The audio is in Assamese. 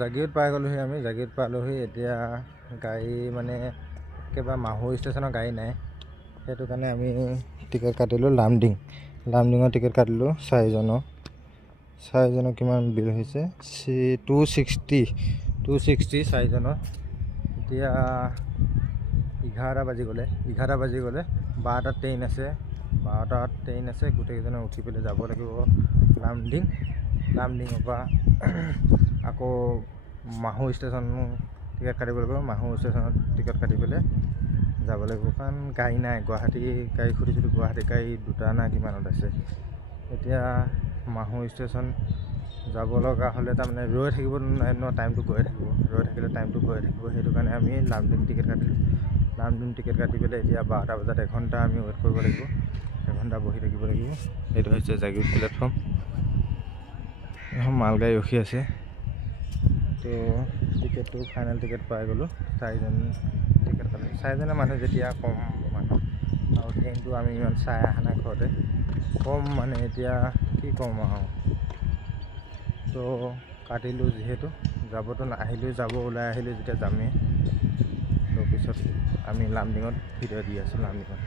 জাগিৰোড পাই গ'লোহি আমি। জাগিৰোড পালোহি। এতিয়া গাড়ী মানে একেবাৰে মাহুৰ ষ্টেচনৰ গাড়ী নাই, সেইটো কাৰণে আমি টিকেট কাটিলোঁ লামডিঙৰ টিকেট কাটিলোঁ চাৰিজনৰ কিমান বিল হৈছে 260 চাৰিজনৰ। এতিয়া 11টা বাজি গ'লে 12টাত ট্ৰেইন আছে, গোটেইকেইজনে উঠি পেলাই যাব লাগিব লামডিঙৰ পৰা আকৌ মাহুৰ ষ্টেচন টিকেট কাটিব লাগিব। মাহুৰ ষ্টেচনত টিকেট কাটি পেলাই যাব লাগিব, কাৰণ গাড়ী নাই। গুৱাহাটী গাড়ী সুধিছিলোঁ, গুৱাহাটী গাড়ী 2টা না কিমানত আছে। এতিয়া মাহুৰ ষ্টেচন যাব লগা হ'লে তাৰমানে ৰৈ থাকিব ন, টাইমটো গৈ থাকিব, সেইটো কাৰণে আমি লামডিং টিকেট কাটিলোঁ। লামডিং টিকেট কাটি পেলাই এতিয়া 12টা বজাত এঘণ্টা আমি ৱেইট কৰিব লাগিব, এঘণ্টা বহি থাকিব লাগিব। এইটো হৈছে জাগিৰোড প্লেটফৰ্ম। এখন মালগাড়ী ৰখি আছে। তো টিকেটটো ফাইনেল টিকেট পাই গ'লোঁ। 4জন টিকেট কাটিলোঁ। 4জনৰ মানুহ যেতিয়া কম মানুহ, আৰু ট্ৰেইনটো আমি ইমান চাই অহা নাই ঘৰতে, কম মানে এতিয়া কি ক'ম আৰু। তো কাটিলোঁ যিহেতু, যাবতো ওলাই আহিলোঁ যেতিয়া যামেই। তো পিছত আমি লামডিঙত ভিডিঅ' দি আছোঁ লামডিঙত।